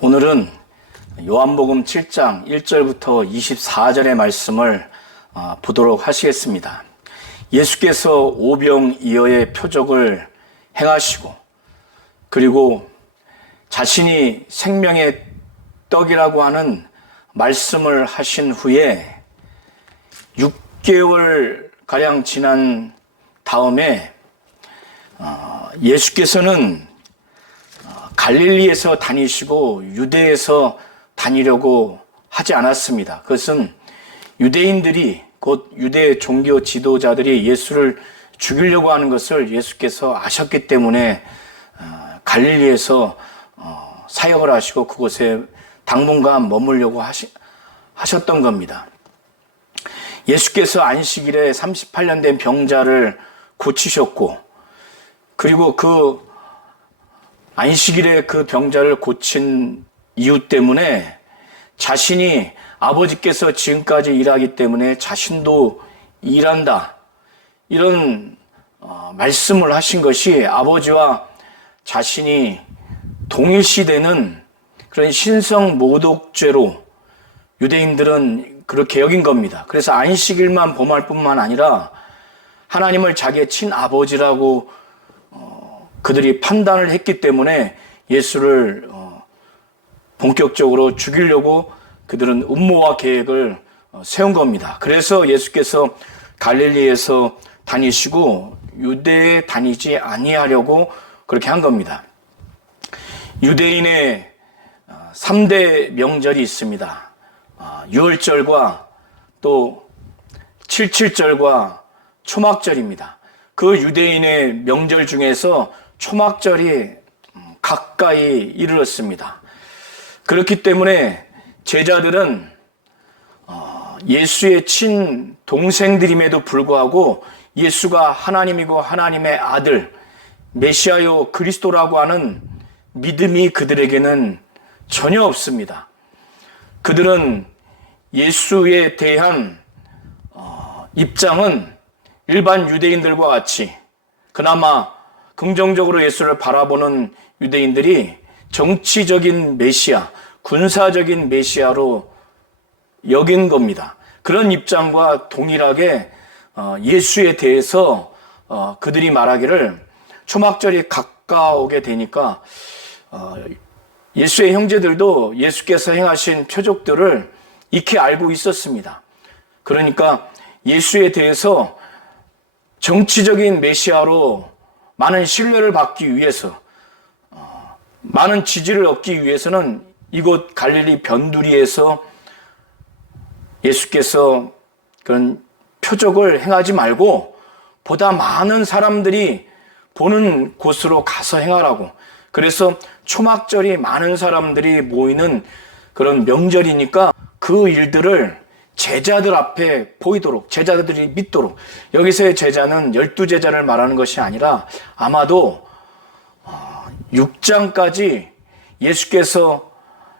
오늘은 요한복음 7장 1절부터 24절의 말씀을 보도록 하시겠습니다. 예수께서 오병이어의 표적을 행하시고 가리고 자신이 생명의 떡이라고 하는 말씀을 하신 후에 6개월가량 지난 다음에 예수께서는 갈릴리에서 다니시고 유대에서 다니려고 하지 않았습니다. 그것은 유대인들이 곧 유대 종교 지도자들이 예수를 죽이려고 하는 것을 예수께서 아셨기 때문에 갈릴리에서 사역을 하시고 그곳에 당분간 머물려고 하셨던 겁니다. 예수께서 안식일에 38년 된 병자를 고치셨고, 그리고 그 안식일에 그 병자를 고친 이유 때문에 자신이 아버지께서 지금까지 일하기 때문에 자신도 일한다, 이런 말씀을 하신 것이 아버지와 자신이 동일시되는 그런 신성모독죄로 유대인들은 그렇게 여긴 겁니다. 그래서 안식일만 범할 뿐만 아니라 하나님을 자기의 친아버지라고 그들이 판단을 했기 때문에 예수를 본격적으로 죽이려고 그들은 음모와 계획을 세운 겁니다. 그래서 예수께서 갈릴리에서 다니시고 유대에 다니지 아니하려고 그렇게 한 겁니다. 유대인의 3대 명절이 있습니다. 유월절과 또 칠칠절과 초막절입니다. 그 유대인의 명절 중에서 초막절이 가까이 이르렀습니다. 그렇기 때문에 제자들은 예수의 친동생들임에도 불구하고 예수가 하나님이고 하나님의 아들 메시아요 그리스도라고 하는 믿음이 그들에게는 전혀 없습니다. 그들은 예수에 대한 입장은 일반 유대인들과 같이 그나마 긍정적으로 예수를 바라보는 유대인들이 정치적인 메시아, 군사적인 메시아로 여긴 겁니다. 그런 입장과 동일하게 예수에 대해서 그들이 말하기를 초막절이 가까우게 되니까 예수의 형제들도 예수께서 행하신 표적들을 익히 알고 있었습니다. 그러니까 예수에 대해서 정치적인 메시아로 많은 신뢰를 받기 위해서, 많은 지지를 얻기 위해서는 이곳 갈릴리 변두리에서 예수께서 그런 표적을 행하지 말고 보다 많은 사람들이 보는 곳으로 가서 행하라고. 그래서 초막절이 많은 사람들이 모이는 그런 명절이니까 그 일들을 제자들 앞에 보이도록, 제자들이 믿도록. 여기서의 제자는 12제자를 말하는 것이 아니라 아마도 6장까지 예수께서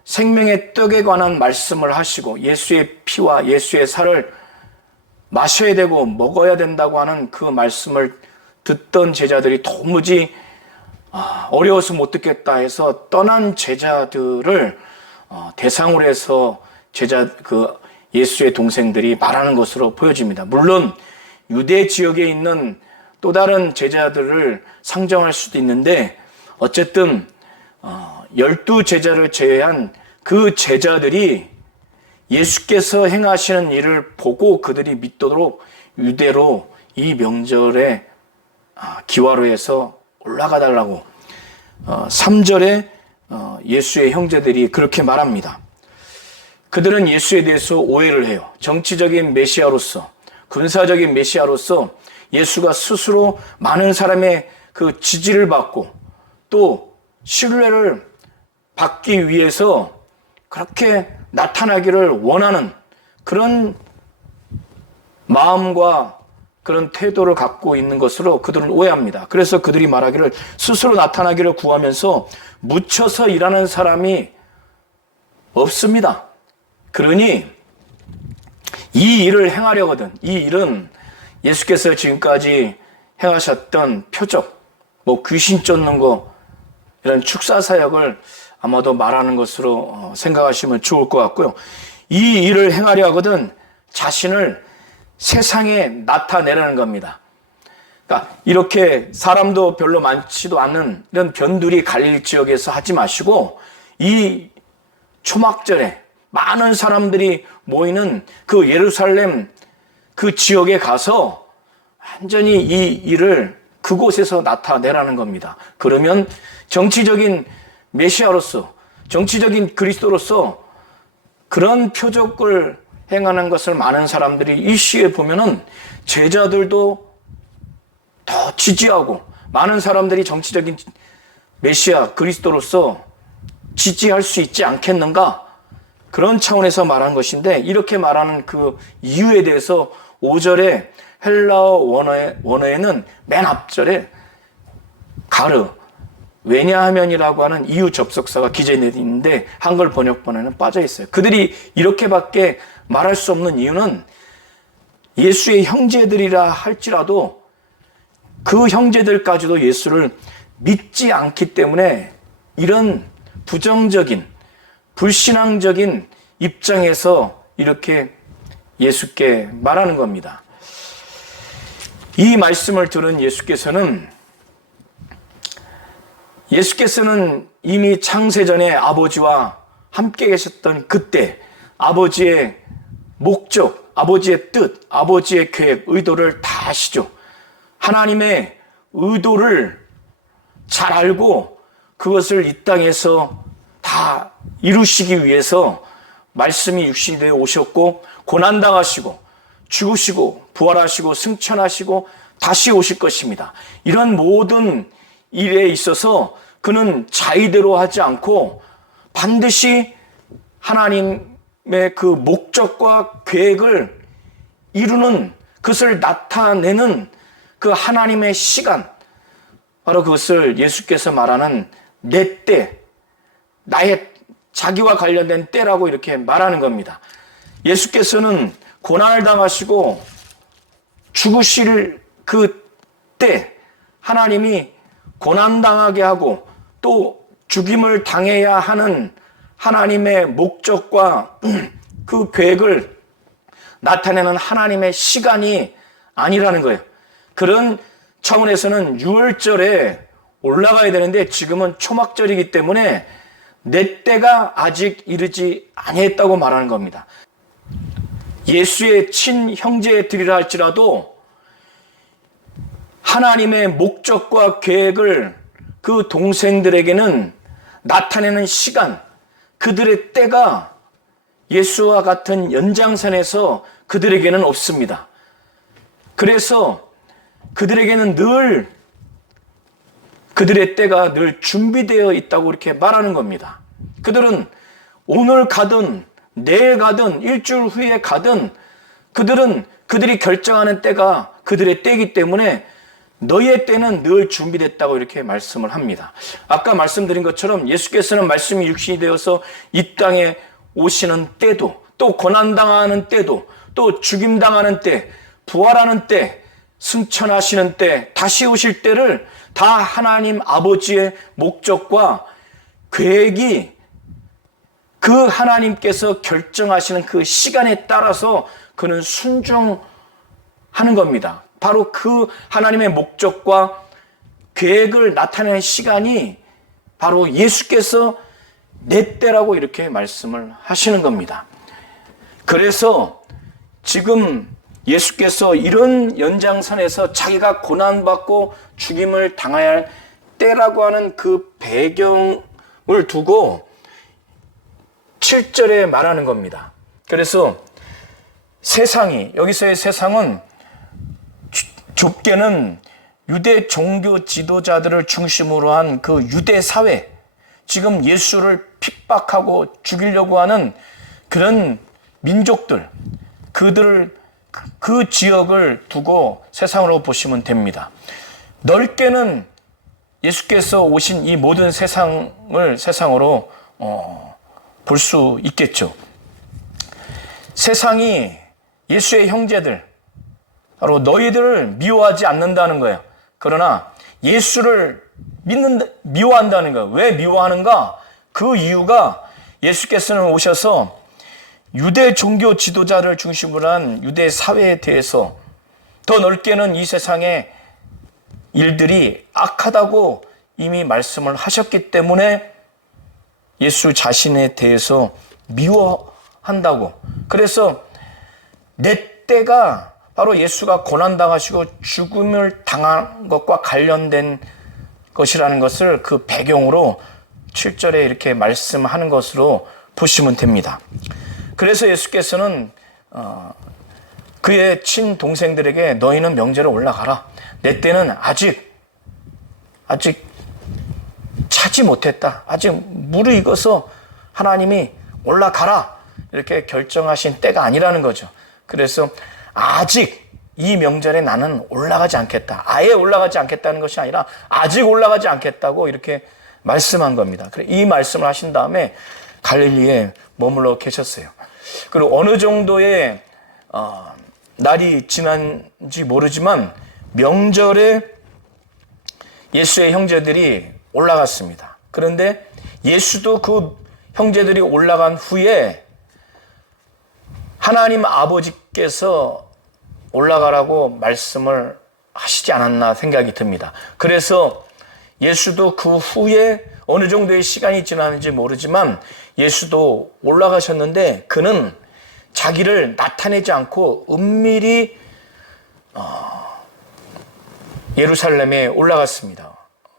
생명의 떡에 관한 말씀을 하시고 예수의 피와 예수의 살을 마셔야 되고 먹어야 된다고 하는 그 말씀을 듣던 제자들이 도무지 어려워서 못 듣겠다 해서 떠난 제자들을 대상으로 해서 예수의 동생들이 말하는 것으로 보여집니다. 물론 유대 지역에 있는 또 다른 제자들을 상정할 수도 있는데 어쨌든 12제자를 제외한 그 제자들이 예수께서 행하시는 일을 보고 그들이 믿도록 유대로 이 명절에 기와로 해서 올라가 달라고 3절에 예수의 형제들이 그렇게 말합니다. 그들은 예수에 대해서 오해를 해요. 정치적인 메시아로서, 군사적인 메시아로서 예수가 스스로 많은 사람의 그 지지를 받고 또 신뢰를 받기 위해서 그렇게 나타나기를 원하는 그런 마음과 그런 태도를 갖고 있는 것으로 그들은 오해합니다. 그래서 그들이 말하기를 스스로 나타나기를 구하면서 묻혀서 일하는 사람이 없습니다. 그러니 이 일을 행하려거든, 이 일은 예수께서 지금까지 행하셨던 표적, 귀신 쫓는 거, 이런 축사 사역을 아마도 말하는 것으로 생각하시면 좋을 것 같고요. 이 일을 행하려 하거든 자신을 세상에 나타내라는 겁니다. 그러니까 이렇게 사람도 별로 많지도 않은 이런 변두리 갈릴 지역에서 하지 마시고 이 초막절에 많은 사람들이 모이는 그 예루살렘 그 지역에 가서 완전히 이 일을 그곳에서 나타내라는 겁니다. 그러면 정치적인 메시아로서, 정치적인 그리스도로서 그런 표적을 행하는 것을 많은 사람들이 이 시에 보면은 제자들도 더 지지하고 많은 사람들이 정치적인 메시아 그리스도로서 지지할 수 있지 않겠는가? 그런 차원에서 말한 것인데 이렇게 말하는 그 이유에 대해서 5절에 헬라어 원어에는 맨 앞절에 가르, 왜냐하면이라고 하는 이유 접속사가 기재되어 있는데 한글 번역본에는 빠져 있어요. 그들이 이렇게밖에 말할 수 없는 이유는 예수의 형제들이라 할지라도 그 형제들까지도 예수를 믿지 않기 때문에 이런 부정적인, 불신앙적인 입장에서 이렇게 예수께 말하는 겁니다. 이 말씀을 들은 예수께서는 이미 창세전에 아버지와 함께 계셨던 그때 아버지의 목적, 아버지의 뜻, 아버지의 계획, 의도를 다 아시죠. 하나님의 의도를 잘 알고 그것을 이 땅에서 다 이루시기 위해서 말씀이 육신이 되어 오셨고 고난당하시고 죽으시고 부활하시고 승천하시고 다시 오실 것입니다. 이런 모든 일에 있어서 그는 자의대로 하지 않고 반드시 하나님의 그 목적과 계획을 이루는 그것을 나타내는 그 하나님의 시간, 바로 그것을 예수께서 말하는 내 때, 나의 자기와 관련된 때라고 이렇게 말하는 겁니다. 예수께서는 고난을 당하시고 죽으실 그 때 하나님이 고난당하게 하고 또 죽임을 당해야 하는 하나님의 목적과 그 계획을 나타내는 하나님의 시간이 아니라는 거예요. 그런 차원에서는 6월절에 올라가야 되는데 지금은 초막절이기 때문에 내 때가 아직 이르지 아니했다고 말하는 겁니다. 예수의 친형제들이라 할지라도 하나님의 목적과 계획을 그 동생들에게는 나타내는 시간, 그들의 때가 예수와 같은 연장선에서 그들에게는 없습니다. 그래서 그들에게는 늘 그들의 때가 늘 준비되어 있다고 이렇게 말하는 겁니다. 그들은 오늘 가든 내일 가든 일주일 후에 가든 그들이 결정하는 때가 그들의 때이기 때문에 너희의 때는 늘 준비됐다고 이렇게 말씀을 합니다. 아까 말씀드린 것처럼 예수께서는 말씀이 육신이 되어서 이 땅에 오시는 때도 또 고난당하는 때도 또 죽임당하는 때, 부활하는 때, 승천하시는 때, 다시 오실 때를 다 하나님 아버지의 목적과 계획이 그 하나님께서 결정하시는 그 시간에 따라서 그는 순종하는 겁니다. 바로 그 하나님의 목적과 계획을 나타내는 시간이 바로 예수께서 내 때라고 이렇게 말씀을 하시는 겁니다. 그래서 지금 예수께서 이런 연장선에서 자기가 고난받고 죽임을 당해야 할 때라고 하는 그 배경을 두고 7절에 말하는 겁니다. 그래서 세상이, 여기서의 세상은 좁게는 유대 종교 지도자들을 중심으로 한 그 유대 사회, 지금 예수를 핍박하고 죽이려고 하는 그런 민족들, 그 지역을 두고 세상으로 보시면 됩니다. 넓게는 예수께서 오신 이 모든 세상으로 볼 수 있겠죠. 세상이 예수의 형제들, 바로 너희들을 미워하지 않는다는 거예요. 그러나 예수를 미워한다는 거예요. 왜 미워하는가? 그 이유가 예수께서는 오셔서 유대 종교 지도자를 중심으로 한 유대 사회에 대해서, 더 넓게는 이 세상의 일들이 악하다고 이미 말씀을 하셨기 때문에 예수 자신에 대해서 미워한다고. 그래서 내 때가 바로 예수가 고난당하시고 죽음을 당한 것과 관련된 것이라는 것을 그 배경으로 7절에 이렇게 말씀하는 것으로 보시면 됩니다. 그래서 예수께서는 그의 친동생들에게 너희는 명절에 올라가라. 내 때는 아직 차지 못했다. 아직 무르익어서 하나님이 올라가라 이렇게 결정하신 때가 아니라는 거죠. 그래서 아직 이 명절에 나는 올라가지 않겠다. 아예 올라가지 않겠다는 것이 아니라 아직 올라가지 않겠다고 이렇게 말씀한 겁니다. 이 말씀을 하신 다음에 갈릴리에 머물러 계셨어요. 그리고 어느 정도의 날이 지난지 모르지만 명절에 예수의 형제들이 올라갔습니다. 그런데 예수도 그 형제들이 올라간 후에 하나님 아버지께서 올라가라고 말씀을 하시지 않았나 생각이 듭니다. 그래서 예수도 그 후에 어느 정도의 시간이 지났는지 모르지만 예수도 올라가셨는데 그는 자기를 나타내지 않고 은밀히 예루살렘에 올라갔습니다.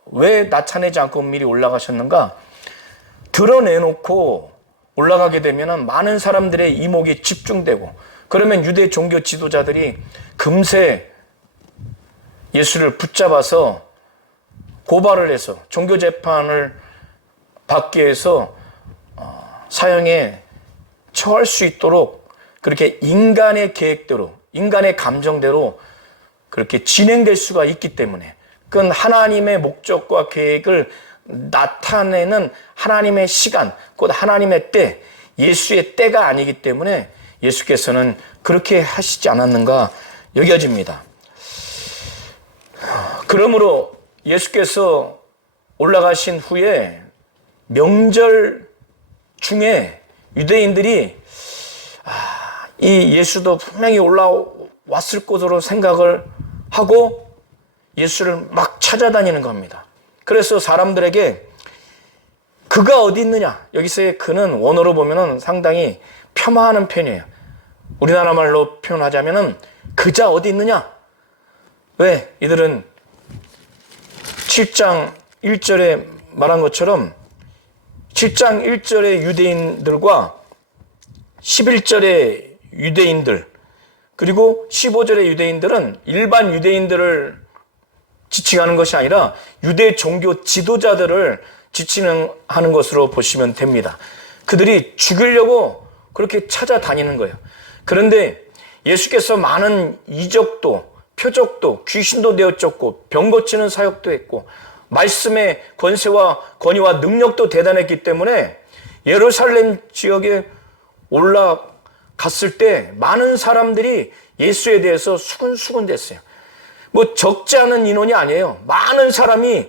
왜 나타내지 않고 은밀히 올라가셨는가? 드러내놓고 올라가게 되면 많은 사람들의 이목이 집중되고, 그러면 유대 종교 지도자들이 금세 예수를 붙잡아서 고발을 해서 종교 재판을 받기 위해서 사형에 처할 수 있도록 그렇게 인간의 계획대로, 인간의 감정대로 그렇게 진행될 수가 있기 때문에, 그건 하나님의 목적과 계획을 나타내는 하나님의 시간, 곧 하나님의 때, 예수의 때가 아니기 때문에 예수께서는 그렇게 하시지 않았는가 여겨집니다. 그러므로 예수께서 올라가신 후에 명절 중에 유대인들이 이 예수도 분명히 올라왔을 것으로 생각을 하고 예수를 막 찾아다니는 겁니다. 그래서 사람들에게 그가 어디 있느냐, 여기서의 그는 원어로 보면은 상당히 폄하하는 편이에요. 우리나라 말로 표현하자면은 그자 어디 있느냐? 왜? 이들은 7장 1절에 말한 것처럼 7장 1절의 유대인들과 11절의 유대인들 그리고 15절의 유대인들은 일반 유대인들을 지칭하는 것이 아니라 유대 종교 지도자들을 지칭하는 것으로 보시면 됩니다. 그들이 죽이려고 그렇게 찾아다니는 거예요. 그런데 예수께서 많은 이적도 표적도 귀신도 내어쫓고 병 고치는 사역도 했고 말씀의 권세와 권위와 능력도 대단했기 때문에 예루살렘 지역에 올라갔을 때 많은 사람들이 예수에 대해서 수근수근 됐어요. 뭐 적지 않은 인원이 아니에요. 많은 사람이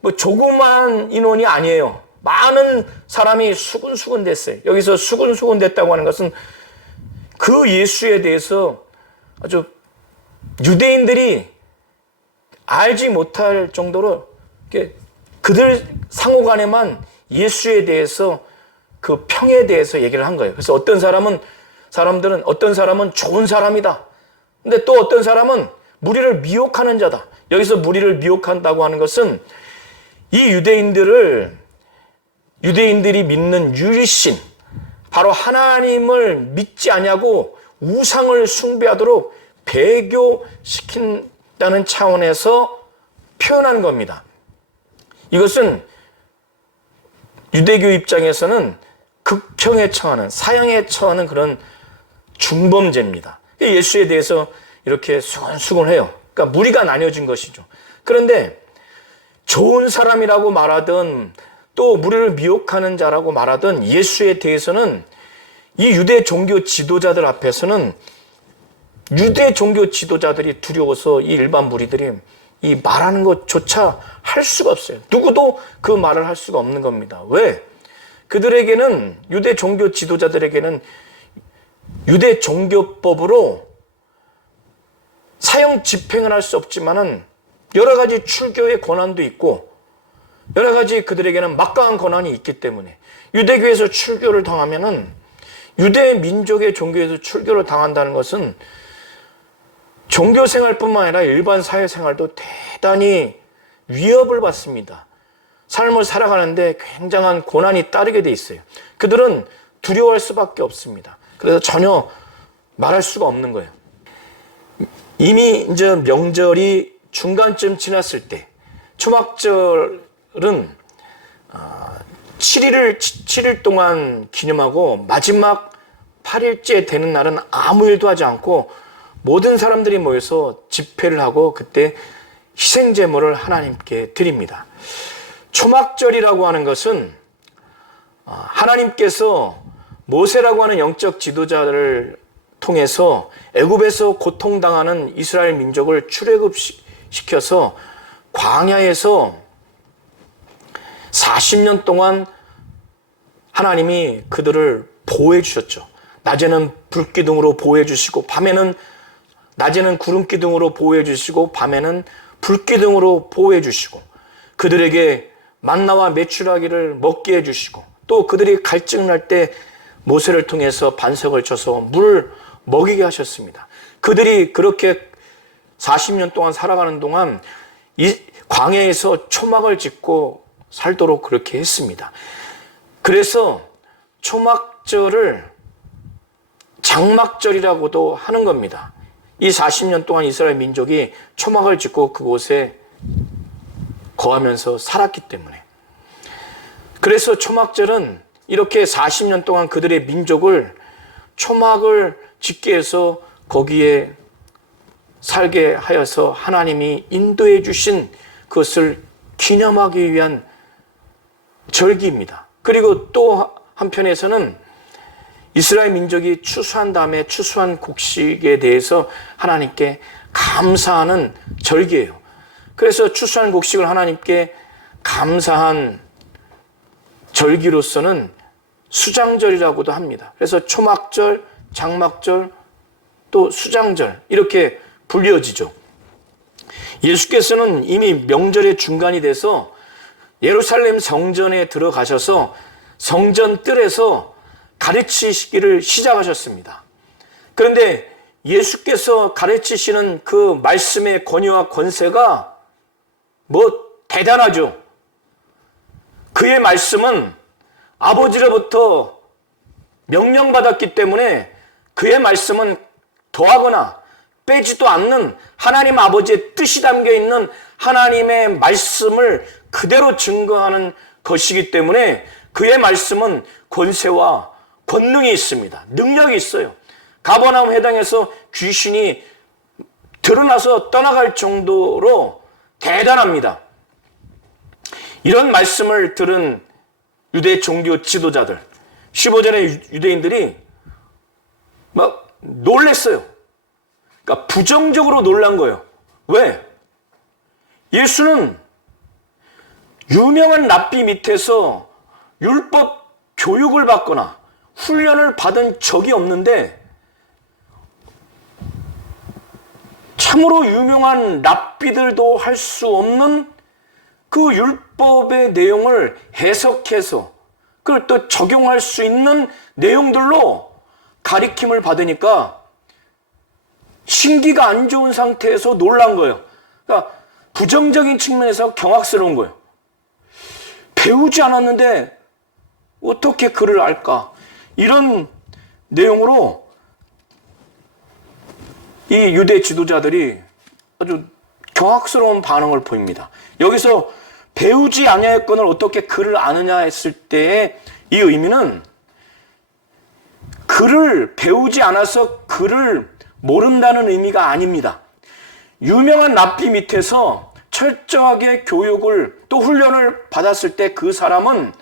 뭐 조그만 인원이 아니에요. 많은 사람이 수근수근 됐어요. 여기서 수근수근 됐다고 하는 것은 그 예수에 대해서 아주 유대인들이 알지 못할 정도로 그들 상호간에만 예수에 대해서 그 평에 대해서 얘기를 한 거예요. 그래서 어떤 사람은 좋은 사람이다. 근데 또 어떤 사람은 무리를 미혹하는 자다. 여기서 무리를 미혹한다고 하는 것은 이 유대인들이 믿는 유일신, 바로 하나님을 믿지 아니하고 우상을 숭배하도록 배교시킨다는 차원에서 표현한 겁니다. 이것은 유대교 입장에서는 극형에 처하는, 사형에 처하는 그런 중범죄입니다. 예수에 대해서 이렇게 수근수근해요. 그러니까 무리가 나뉘어진 것이죠. 그런데 좋은 사람이라고 말하든 또 무리를 미혹하는 자라고 말하든 예수에 대해서는 이 유대 종교 지도자들 앞에서는 유대 종교 지도자들이 두려워서 이 일반 무리들이 이 말하는 것조차 할 수가 없어요. 누구도 그 말을 할 수가 없는 겁니다. 왜? 그들에게는, 유대 종교 지도자들에게는 유대 종교법으로 사형 집행을 할 수 없지만은 여러 가지 출교의 권한도 있고 여러 가지 그들에게는 막강한 권한이 있기 때문에 유대교에서 출교를 당하면은, 유대 민족의 종교에서 출교를 당한다는 것은 종교 생활뿐만 아니라 일반 사회 생활도 대단히 위협을 받습니다. 삶을 살아가는데 굉장한 고난이 따르게 돼 있어요. 그들은 두려워할 수밖에 없습니다. 그래서 전혀 말할 수가 없는 거예요. 이미 이제 명절이 중간쯤 지났을 때, 초막절은 7일 동안 기념하고 마지막 8일째 되는 날은 아무 일도 하지 않고 모든 사람들이 모여서 집회를 하고 그때 희생제물을 하나님께 드립니다. 초막절이라고 하는 것은 하나님께서 모세라고 하는 영적 지도자를 통해서 애굽에서 고통당하는 이스라엘 민족을 출애굽시켜서 광야에서 40년 동안 하나님이 그들을 보호해 주셨죠. 낮에는 불기둥으로 보호해 주시고 낮에는 구름기둥으로 보호해 주시고 밤에는 불기둥으로 보호해 주시고 그들에게 만나와 메추라기를 먹게 해주시고 또 그들이 갈증 날 때 모세를 통해서 반석을 쳐서 물을 먹이게 하셨습니다. 그들이 그렇게 40년 동안 살아가는 동안 이 광야에서 초막을 짓고 살도록 그렇게 했습니다. 그래서 초막절을 장막절이라고도 하는 겁니다. 이 40년 동안 이스라엘 민족이 초막을 짓고 그곳에 거하면서 살았기 때문에. 그래서 초막절은 이렇게 40년 동안 그들의 민족을 초막을 짓게 해서 거기에 살게 하여서 하나님이 인도해 주신 그것을 기념하기 위한 절기입니다. 그리고 또 한편에서는 이스라엘 민족이 추수한 다음에 추수한 곡식에 대해서 하나님께 감사하는 절기예요. 그래서 추수한 곡식을 하나님께 감사한 절기로서는 수장절이라고도 합니다. 그래서 초막절, 장막절, 또 수장절 이렇게 불리어지죠. 예수께서는 이미 명절의 중간이 돼서 예루살렘 성전에 들어가셔서 성전 뜰에서 가르치시기를 시작하셨습니다. 그런데 예수께서 가르치시는 그 말씀의 권위와 권세가 대단하죠. 그의 말씀은 아버지로부터 명령받았기 때문에 그의 말씀은 더하거나 빼지도 않는 하나님 아버지의 뜻이 담겨있는 하나님의 말씀을 그대로 증거하는 것이기 때문에 그의 말씀은 권세와 권능이 있습니다. 능력이 있어요. 가버나움 회당에서 귀신이 드러나서 떠나갈 정도로 대단합니다. 이런 말씀을 들은 유대 종교 지도자들, 15전의 유대인들이 막 놀랬어요. 그러니까 부정적으로 놀란 거예요. 왜? 예수는 유명한 랍비 밑에서 율법 교육을 받거나 훈련을 받은 적이 없는데 참으로 유명한 랍비들도 할 수 없는 그 율법의 내용을 해석해서 그걸 또 적용할 수 있는 내용들로 가리킴을 받으니까 신기가 안 좋은 상태에서 놀란 거예요. 그러니까 부정적인 측면에서 경악스러운 거예요. 배우지 않았는데 어떻게 글을 알까? 이런 내용으로 이 유대 지도자들이 아주 경악스러운 반응을 보입니다. 여기서 배우지 아니하였거늘 어떻게 글을 아느냐 했을 때의 이 의미는 글을 배우지 않아서 글을 모른다는 의미가 아닙니다. 유명한 랍비 밑에서 철저하게 교육을 또 훈련을 받았을 때 그 사람은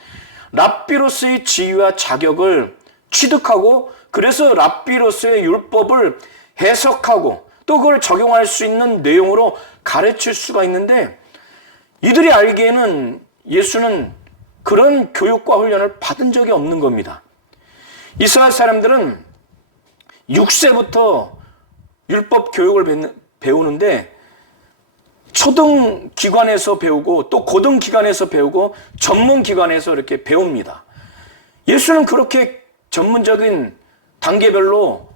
랍비로서의 지위와 자격을 취득하고 그래서 랍비로서의 율법을 해석하고 또 그걸 적용할 수 있는 내용으로 가르칠 수가 있는데 이들이 알기에는 예수는 그런 교육과 훈련을 받은 적이 없는 겁니다. 이스라엘 사람들은 6세부터 율법 교육을 배우는데 초등 기관에서 배우고 또 고등 기관에서 배우고 전문 기관에서 이렇게 배웁니다. 예수는 그렇게 전문적인 단계별로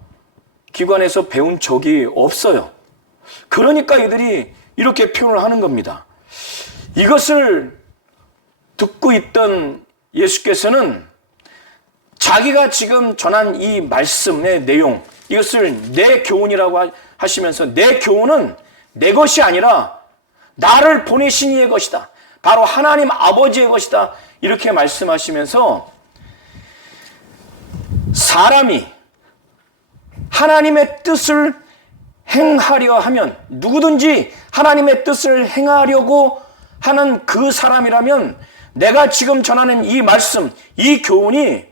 기관에서 배운 적이 없어요. 그러니까 이들이 이렇게 표현을 하는 겁니다. 이것을 듣고 있던 예수께서는 자기가 지금 전한 이 말씀의 내용, 이것을 내 교훈이라고 하시면서 내 교훈은 내 것이 아니라 나를 보내신 이의 것이다. 바로 하나님 아버지의 것이다. 이렇게 말씀하시면서 사람이 하나님의 뜻을 행하려 하면, 누구든지 하나님의 뜻을 행하려고 하는 그 사람이라면 내가 지금 전하는 이 말씀, 이 교훈이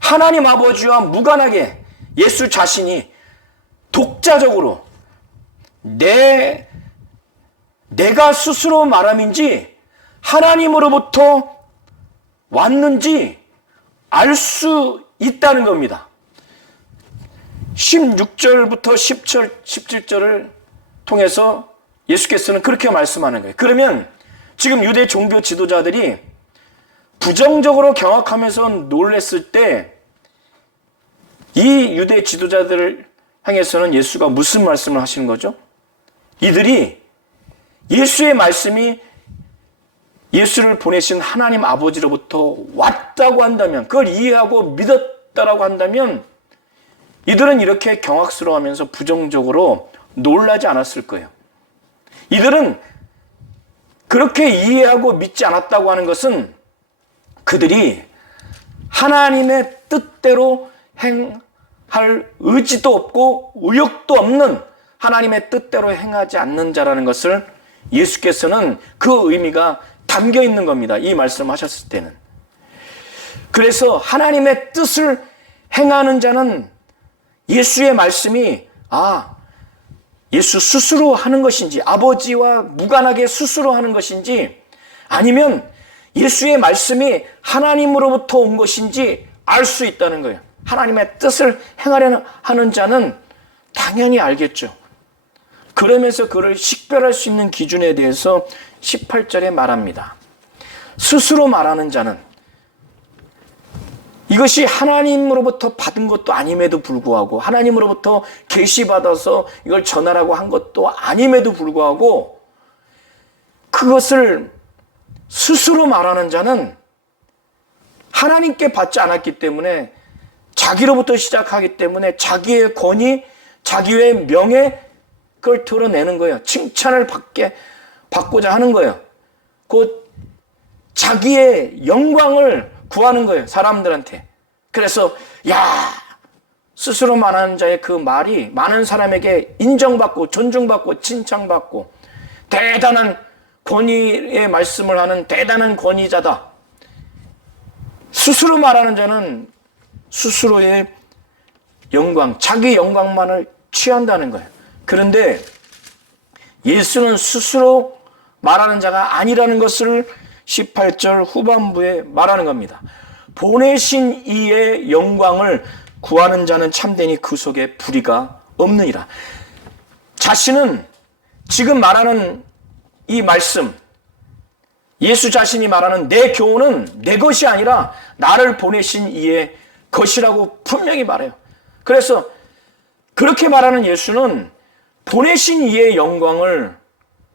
하나님 아버지와 무관하게 예수 자신이 독자적으로 내가 스스로 말함인지 하나님으로부터 왔는지 알 수 있다는 겁니다. 16절부터 17절을 통해서 예수께서는 그렇게 말씀하는 거예요. 그러면 지금 유대 종교 지도자들이 부정적으로 경악하면서 놀랬을 때 이 유대 지도자들을 향해서는 예수가 무슨 말씀을 하시는 거죠? 이들이 예수의 말씀이 예수를 보내신 하나님 아버지로부터 왔다고 한다면, 그걸 이해하고 믿었다라고 한다면 이들은 이렇게 경악스러워하면서 부정적으로 놀라지 않았을 거예요. 이들은 그렇게 이해하고 믿지 않았다고 하는 것은 그들이 하나님의 뜻대로 행할 의지도 없고 의욕도 없는 하나님의 뜻대로 행하지 않는 자라는 것을 예수께서는 그 의미가 담겨 있는 겁니다. 이 말씀하셨을 때는. 그래서 하나님의 뜻을 행하는 자는 예수의 말씀이 예수 스스로 하는 것인지, 아버지와 무관하게 스스로 하는 것인지, 아니면 예수의 말씀이 하나님으로부터 온 것인지 알 수 있다는 거예요. 하나님의 뜻을 행하려 하는 자는 당연히 알겠죠. 그러면서 그를 식별할 수 있는 기준에 대해서 18절에 말합니다. 스스로 말하는 자는 이것이 하나님으로부터 받은 것도 아님에도 불구하고, 하나님으로부터 계시받아서 이걸 전하라고 한 것도 아님에도 불구하고, 그것을 스스로 말하는 자는 하나님께 받지 않았기 때문에, 자기로부터 시작하기 때문에 자기의 권위, 자기의 명예, 그걸 드러내는 거예요. 칭찬을 받고자 하는 거예요. 곧 자기의 영광을 구하는 거예요, 사람들한테. 그래서 스스로 말하는 자의 그 말이 많은 사람에게 인정받고 존중받고 칭찬받고 대단한 권위의 말씀을 하는 대단한 권위자다. 스스로 말하는 자는 스스로의 영광, 자기 영광만을 취한다는 거예요. 그런데 예수는 스스로 말하는 자가 아니라는 것을 18절 후반부에 말하는 겁니다. 보내신 이의 영광을 구하는 자는 참되니 그 속에 불의가 없느니라. 자신은 지금 말하는 이 말씀, 예수 자신이 말하는 내 교훈은 내 것이 아니라 나를 보내신 이의 것이라고 분명히 말해요. 그래서 그렇게 말하는 예수는 보내신 이의 영광을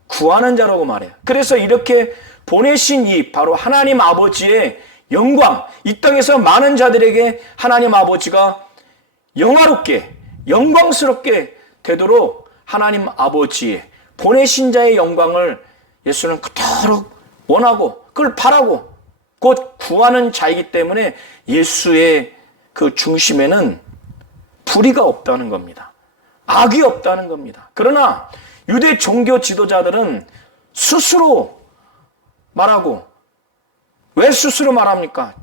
구하는 자라고 말해요. 그래서 이렇게 보내신 이 바로 하나님 아버지의 영광, 이 땅에서 많은 자들에게 하나님 아버지가 영화롭게 영광스럽게 되도록 하나님 아버지의 보내신 자의 영광을 예수는 그토록 원하고 그걸 바라고 곧 구하는 자이기 때문에 예수의 그 중심에는 불의가 없다는 겁니다. 악이 없다는 겁니다. 그러나 유대 종교 지도자들은 스스로 말하고, 왜 스스로 말합니까?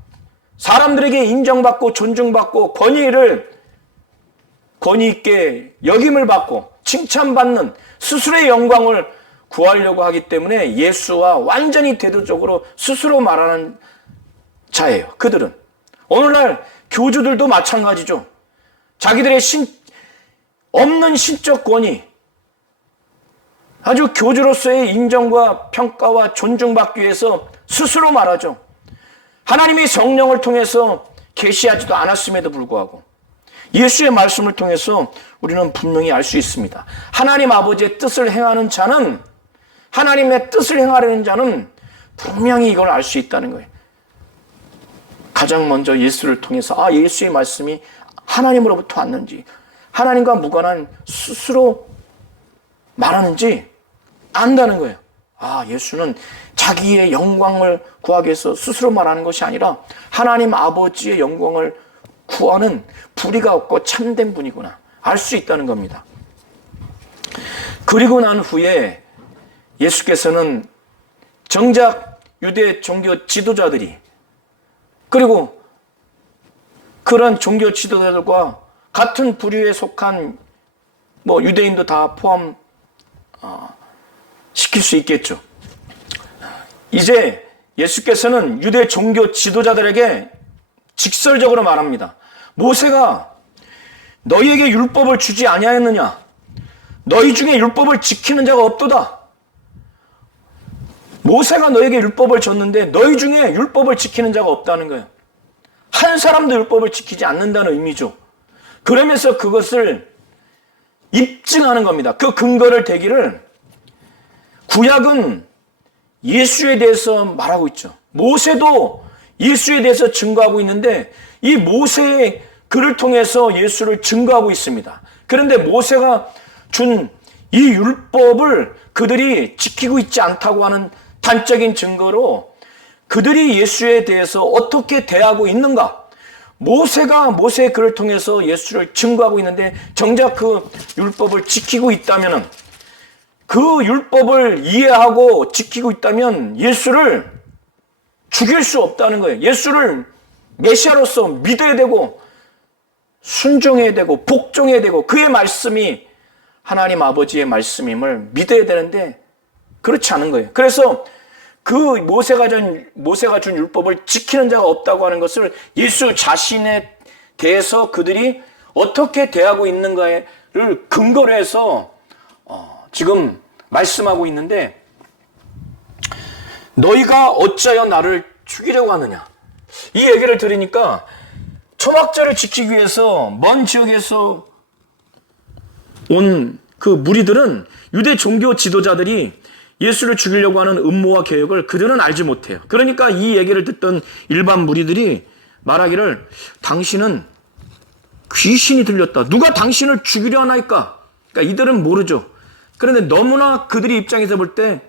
사람들에게 인정받고 존중받고 권위 있게 여김을 받고 칭찬받는 스스로의 영광을 구하려고 하기 때문에 예수와 완전히 대조적으로 스스로 말하는 자예요. 그들은. 오늘날 교주들도 마찬가지죠. 자기들의 없는 신적 권위, 아주 교주로서의 인정과 평가와 존중받기 위해서 스스로 말하죠. 하나님의 성령을 통해서 계시하지도 않았음에도 불구하고 예수의 말씀을 통해서 우리는 분명히 알 수 있습니다. 하나님 아버지의 뜻을 행하는 자는, 하나님의 뜻을 행하려는 자는 분명히 이걸 알 수 있다는 거예요. 가장 먼저 예수를 통해서 예수의 말씀이 하나님으로부터 왔는지, 하나님과 무관한 스스로 말하는지 안다는 거예요. 예수는 자기의 영광을 구하기 위해서 스스로 말하는 것이 아니라 하나님 아버지의 영광을 구하는 불의가 없고 참된 분이구나 알 수 있다는 겁니다. 그리고 난 후에 예수께서는 정작 유대 종교 지도자들이, 그리고 그런 종교 지도자들과 같은 부류에 속한 유대인도 다 포함 시킬 수 있겠죠. 이제 예수께서는 유대 종교 지도자들에게 직설적으로 말합니다. 모세가 너희에게 율법을 주지 아니하였느냐? 너희 중에 율법을 지키는 자가 없도다. 모세가 너희에게 율법을 줬는데 너희 중에 율법을 지키는 자가 없다는 거예요. 한 사람도 율법을 지키지 않는다는 의미죠. 그러면서 그것을 입증하는 겁니다. 그 근거를 대기를 구약은 예수에 대해서 말하고 있죠. 모세도 예수에 대해서 증거하고 있는데 이 모세의 글을 통해서 예수를 증거하고 있습니다. 그런데 모세가 준 이 율법을 그들이 지키고 있지 않다고 하는 단적인 증거로 그들이 예수에 대해서 어떻게 대하고 있는가? 모세가 모세의 글을 통해서 예수를 증거하고 있는데 정작 그 율법을 지키고 있다면, 그 율법을 이해하고 지키고 있다면 예수를 죽일 수 없다는 거예요. 예수를 메시아로서 믿어야 되고 순종해야 되고 복종해야 되고 그의 말씀이 하나님 아버지의 말씀임을 믿어야 되는데 그렇지 않은 거예요. 그래서 그 모세가 준 율법을 지키는 자가 없다고 하는 것을 예수 자신에 대해서 그들이 어떻게 대하고 있는가를 근거로 해서 지금 말씀하고 있는데, 너희가 어찌하여 나를 죽이려고 하느냐? 이 얘기를 들으니까 초막절을 지키기 위해서 먼 지역에서 온 그 무리들은 유대 종교 지도자들이 예수를 죽이려고 하는 음모와 계획을 그들은 알지 못해요. 그러니까 이 얘기를 듣던 일반 무리들이 말하기를 당신은 귀신이 들렸다. 누가 당신을 죽이려 하나이까? 그러니까 이들은 모르죠. 그런데 너무나 그들의 입장에서 볼 때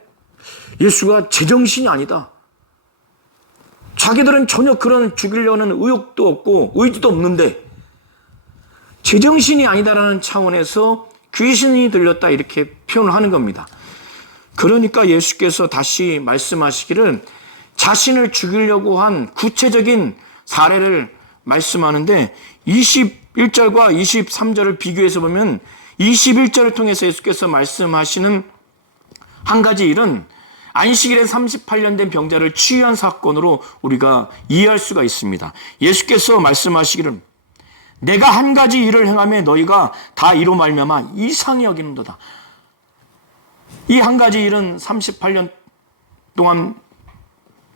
예수가 제정신이 아니다. 자기들은 전혀 그런 죽이려는 의욕도 없고 의지도 없는데 제정신이 아니다라는 차원에서 귀신이 들렸다 이렇게 표현을 하는 겁니다. 그러니까 예수께서 다시 말씀하시기를 자신을 죽이려고 한 구체적인 사례를 말씀하는데 21절과 23절을 비교해서 보면 21절을 통해서 예수께서 말씀하시는 한 가지 일은 안식일에 38년 된 병자를 치유한 사건으로 우리가 이해할 수가 있습니다. 예수께서 말씀하시기를 내가 한 가지 일을 행하며 너희가 다 이로 말미암아 이상히 여기는도다. 이 한 가지 일은 38년 동안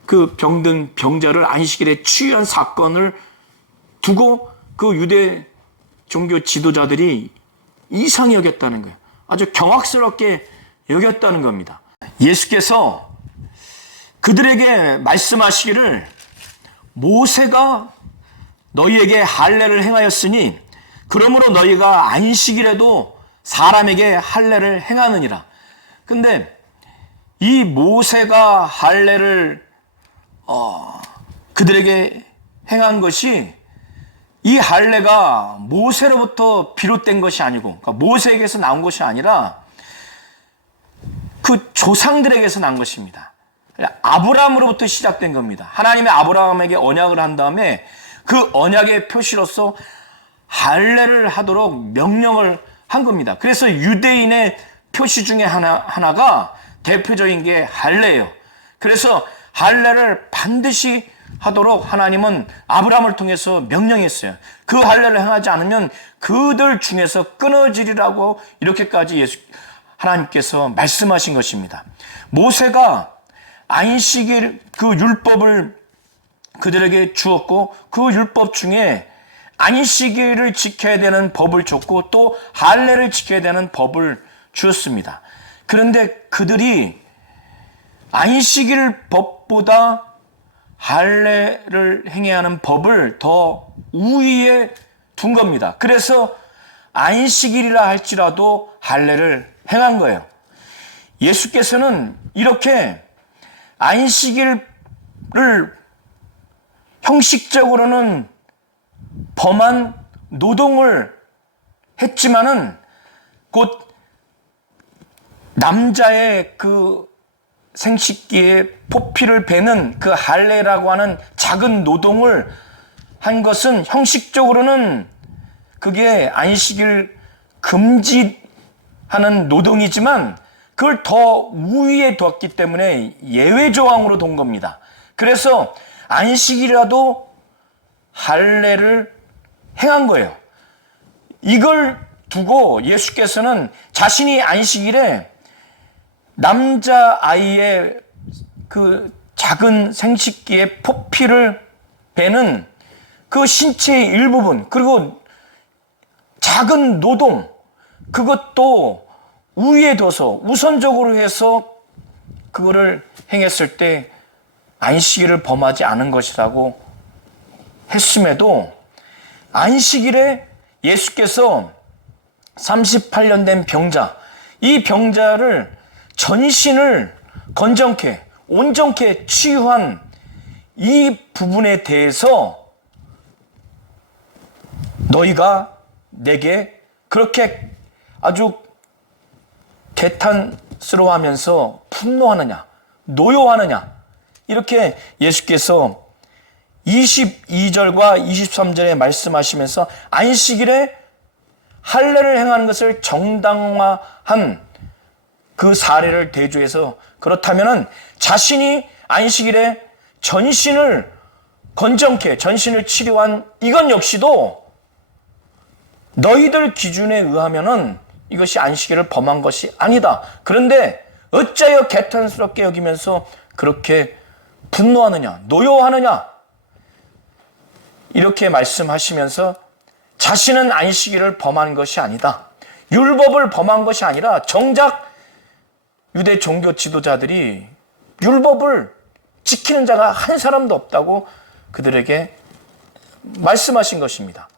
그 병든 병자를 안식일에 치유한 사건을 두고 그 유대 종교 지도자들이 이상히 여겼다는 거예요. 아주 경악스럽게 여겼다는 겁니다. 예수께서 그들에게 말씀하시기를 모세가 너희에게 할례를 행하였으니 그러므로 너희가 안식일에도 사람에게 할례를 행하느니라. 근데 이 모세가 할례를 그들에게 행한 것이, 이 할례가 모세로부터 비롯된 것이 아니고, 그러니까 모세에게서 나온 것이 아니라 그 조상들에게서 난 것입니다. 아브라함으로부터 시작된 겁니다. 하나님의 아브라함에게 언약을 한 다음에 그 언약의 표시로서 할례를 하도록 명령을 한 겁니다. 그래서 유대인의 표시 중에 하나가 대표적인 게 할례예요. 그래서 할례를 반드시 하도록 하나님은 아브라함을 통해서 명령했어요. 그 할례를 행하지 않으면 그들 중에서 끊어지리라고 이렇게까지 하나님께서 말씀하신 것입니다. 모세가 안식일 그 율법을 그들에게 주었고 그 율법 중에 안식일을 지켜야 되는 법을 줬고 또 할례를 지켜야 되는 법을 주었습니다. 그런데 그들이 안식일 법보다 할례를 행해야 하는 법을 더 우위에 둔 겁니다. 그래서 안식일이라 할지라도 할례를 행한 거예요. 예수께서는 이렇게 안식일을 형식적으로는 범한 노동을 했지만은 곧 남자의 그 생식기에 포피를 베는 그 할례라고 하는 작은 노동을 한 것은 형식적으로는 그게 안식일 금지하는 노동이지만 그걸 더 우위에 뒀기 때문에 예외 조항으로 둔 겁니다. 그래서 안식일이라도 할례를 행한 거예요. 이걸 두고 예수께서는 자신이 안식일에 남자아이의 그 작은 생식기의 포피를 베는 그 신체의 일부분 그리고 작은 노동 그것도 우위에 둬서 우선적으로 해서 그거를 행했을 때 안식일을 범하지 않은 것이라고 했음에도 안식일에 예수께서 38년 된 병자, 이 병자를 전신을 건전케, 온전케 치유한 이 부분에 대해서 너희가 내게 그렇게 아주 개탄스러워하면서 분노하느냐, 노여워하느냐, 이렇게 예수께서 22절과 23절에 말씀하시면서 안식일에 할례를 행하는 것을 정당화한 그 사례를 대조해서 그렇다면은 자신이 안식일에 전신을 건전케, 전신을 치료한 이건 역시도 너희들 기준에 의하면은 이것이 안식일을 범한 것이 아니다. 그런데 어찌하여 개탄스럽게 여기면서 그렇게 분노하느냐, 노여워하느냐, 이렇게 말씀하시면서 자신은 안식일을 범한 것이 아니다. 율법을 범한 것이 아니라 정작 유대 종교 지도자들이 율법을 지키는 자가 한 사람도 없다고 그들에게 말씀하신 것입니다.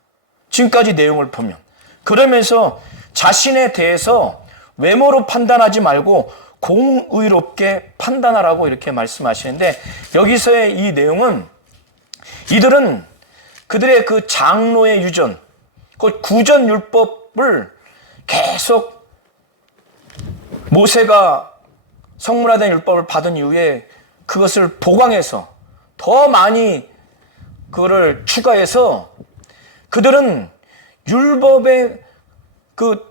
지금까지 내용을 보면. 그러면서 자신에 대해서 외모로 판단하지 말고 공의롭게 판단하라고 이렇게 말씀하시는데 여기서의 이 내용은 이들은 그들의 그 장로의 유전, 그 구전율법을 계속 모세가 성문화된 율법을 받은 이후에 그것을 보강해서 더 많이 그거를 추가해서 그들은 율법의 그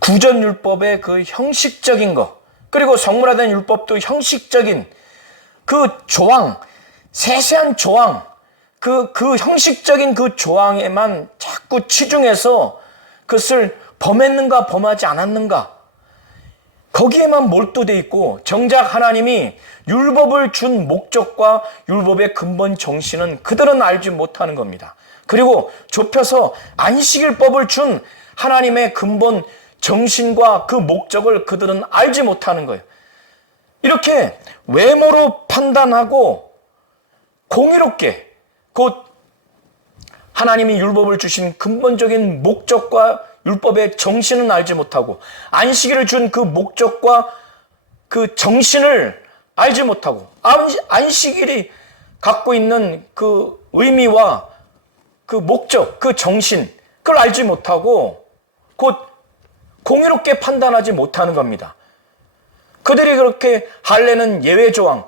구전율법의 그 형식적인 것 그리고 성문화된 율법도 형식적인 그 조항, 세세한 조항 그 형식적인 그 조항에만 자꾸 치중해서 그것을 범했는가 범하지 않았는가 거기에만 몰두돼 있고 정작 하나님이 율법을 준 목적과 율법의 근본 정신은 그들은 알지 못하는 겁니다. 그리고 좁혀서 안식일법을 준 하나님의 근본 정신과 그 목적을 그들은 알지 못하는 거예요. 이렇게 외모로 판단하고 공의롭게 곧 하나님이 율법을 주신 근본적인 목적과 율법의 정신은 알지 못하고 안식일을 준 그 목적과 그 정신을 알지 못하고 안식일이 갖고 있는 그 의미와 그 목적, 그 정신 그걸 알지 못하고 곧 공의롭게 판단하지 못하는 겁니다. 그들이 그렇게 할례는 예외 조항,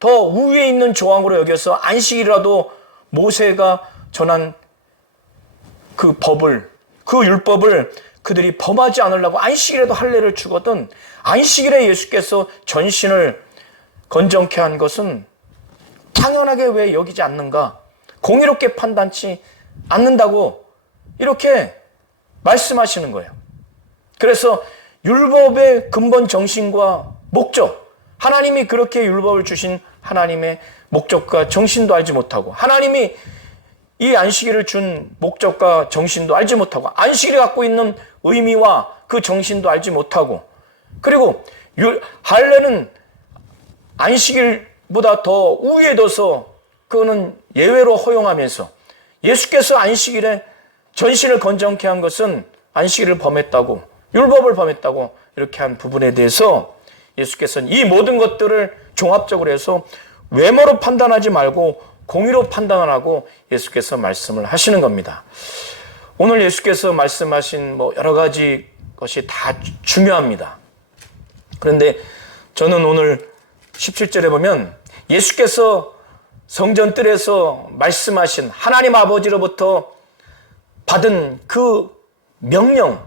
더 우위에 있는 조항으로 여겨서 안식일이라도 모세가 전한 그 법을, 그 율법을 그들이 범하지 않으려고 안식일에도 할례를 주거든 안식일에 예수께서 전신을 건정케 한 것은 당연하게 왜 여기지 않는가? 공의롭게 판단치 않는다고 이렇게 말씀하시는 거예요. 그래서 율법의 근본 정신과 목적, 하나님이 그렇게 율법을 주신 하나님의 목적과 정신도 알지 못하고 하나님이 이 안식일을 준 목적과 정신도 알지 못하고 안식일이 갖고 있는 의미와 그 정신도 알지 못하고 그리고 할례는 안식일보다 더 우위에 둬서 그거는 예외로 허용하면서 예수께서 안식일에 전신을 건정케 한 것은 안식일을 범했다고 율법을 범했다고 이렇게 한 부분에 대해서 예수께서는 이 모든 것들을 종합적으로 해서 외모로 판단하지 말고 공의로 판단하라고 예수께서 말씀을 하시는 겁니다. 오늘 예수께서 말씀하신 여러 가지 것이 다 중요합니다. 그런데 저는 오늘 17절에 보면 예수께서 성전 뜰에서 말씀하신 하나님 아버지로부터 받은 그 명령,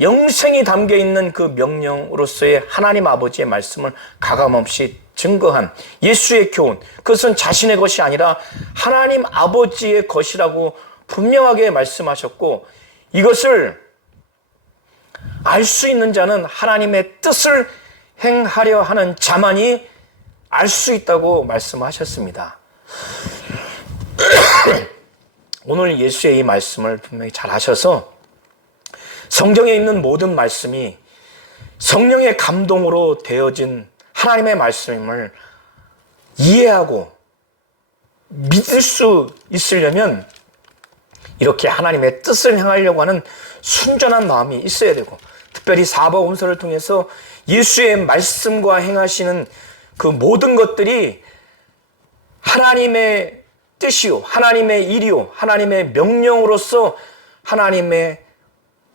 영생이 담겨 있는 그 명령으로서의 하나님 아버지의 말씀을 가감없이 증거한 예수의 교훈, 그것은 자신의 것이 아니라 하나님 아버지의 것이라고 분명하게 말씀하셨고 이것을 알 수 있는 자는 하나님의 뜻을 행하려 하는 자만이 알 수 있다고 말씀하셨습니다. 오늘 예수의 이 말씀을 분명히 잘 하셔서 성경에 있는 모든 말씀이 성령의 감동으로 되어진 하나님의 말씀을 이해하고 믿을 수 있으려면 이렇게 하나님의 뜻을 행하려고 하는 순전한 마음이 있어야 되고 특별히 사복음서를 통해서 예수의 말씀과 행하시는 그 모든 것들이 하나님의 뜻이요, 하나님의 일이요, 하나님의 명령으로서 하나님의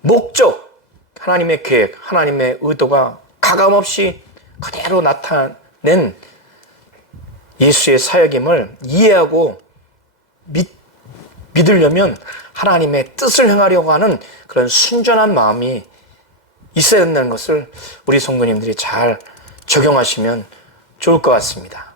목적, 하나님의 계획, 하나님의 의도가 가감없이 그대로 나타낸 예수의 사역임을 이해하고 믿으려면 하나님의 뜻을 행하려고 하는 그런 순전한 마음이 있어야 된다는 것을 우리 성도님들이 잘 적용하시면 좋을 것 같습니다.